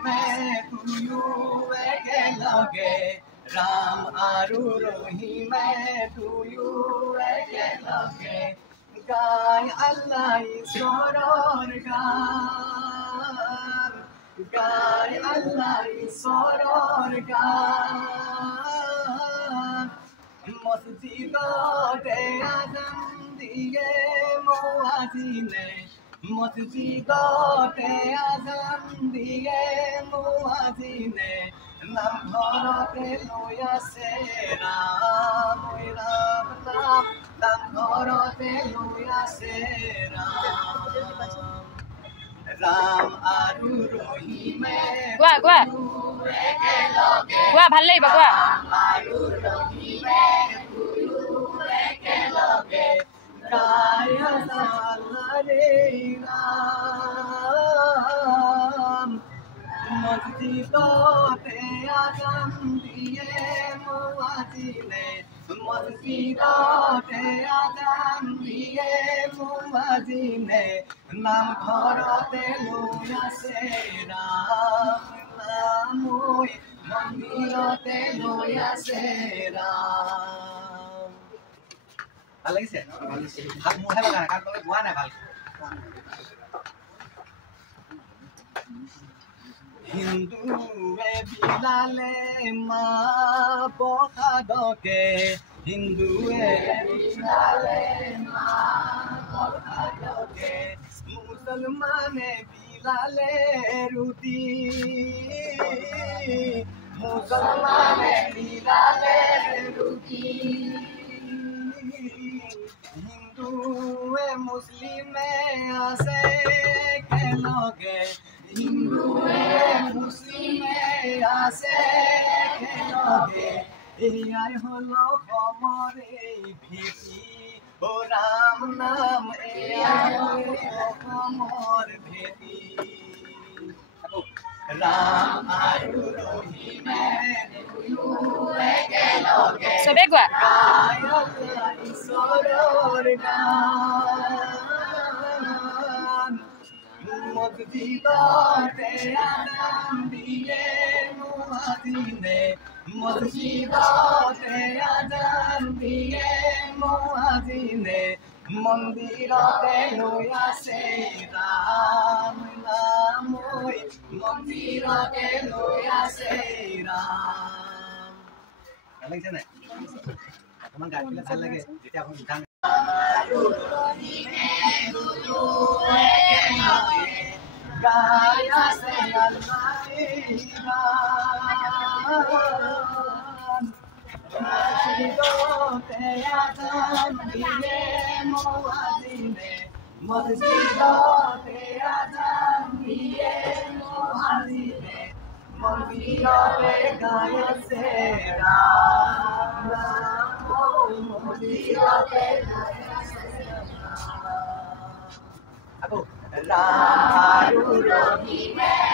ৰহিমে তুয়ো একেলগে ৰাম আৰু ৰহিমে তুয়ো একেলগে গাই আল্লাহ ঈশ্বৰৰ গান গাই আল্লাহ ঈশ্বৰৰ গান মসজিদতে আজান দিয়ে মুয়াজ্জিনে মসজিদতে আজান দিয়ে মুয়াজ্জিনে নামঘৰতে লৈ আছে ৰাম ৰাম ৰাম নামঘৰতে লৈ আছে ৰাম আৰু ৰহিমে কোৱা ভাল লাগিব কোৱা আৰু ৰহিমে একেলগে গাই আল্লাহ ৰে ৰাম মসজিদতে আজান দিয়ে মুয়াজ্জিনে মসজিদতে আজান দিয়ে মুয়াজ্জিনে নামঘৰতে লৈ আছে ৰাম নাম মন্দিৰতে লৈ আছে ৰাম ভাল লাগিছে হাত মোৰহে লগা কাৰণ তই গোৱা নাই ভালকৈ হিন্দুৱে বিলালে মা প্ৰসাদকে হিন্দুৱে বিলালে মা প্ৰসাদকে মুছলমানে বিলালে ৰুটি মুছলমানে বিলালে ৰুটি হিন্দুৱে মুছলিমে আছে একেলগে হিন্দুৱে মুছলিমে আছে একেলগে এয়াই হ'ল অসমৰে ভেটি অ ৰাম নাম এয়াই হ'ল অসমৰ ভেটি ৰাম আৰু ৰহিমে তুয়ো একেলগে চবে কোৱা গাই আল্লাহ ঈশ্বৰৰ গান মসজিদতে আজান দিয়ে মুয়াজ্জিনে মসজিদতে আজান দিয়ে মুয়াজ্জিনে মন্দিৰতে লৈ আছে ৰাম নাম মন্দিৰতে লৈ আছে ৰাম ভাল লাগিছে নাই অকণমান গাই পেলাই ভাল লাগে যেতিয়া আপুনি উঠা গাই আছে মসজিদতে আজান দিয়ে মুয়াজ্জিনে মসজিদতে আজান দিয়ে মুয়াজ্জিনে মন্দিৰতে গাই আছে ৰাম নাম মন্দিৰতে গাই আছে আকৌ ৰাম আৰু ৰহিমে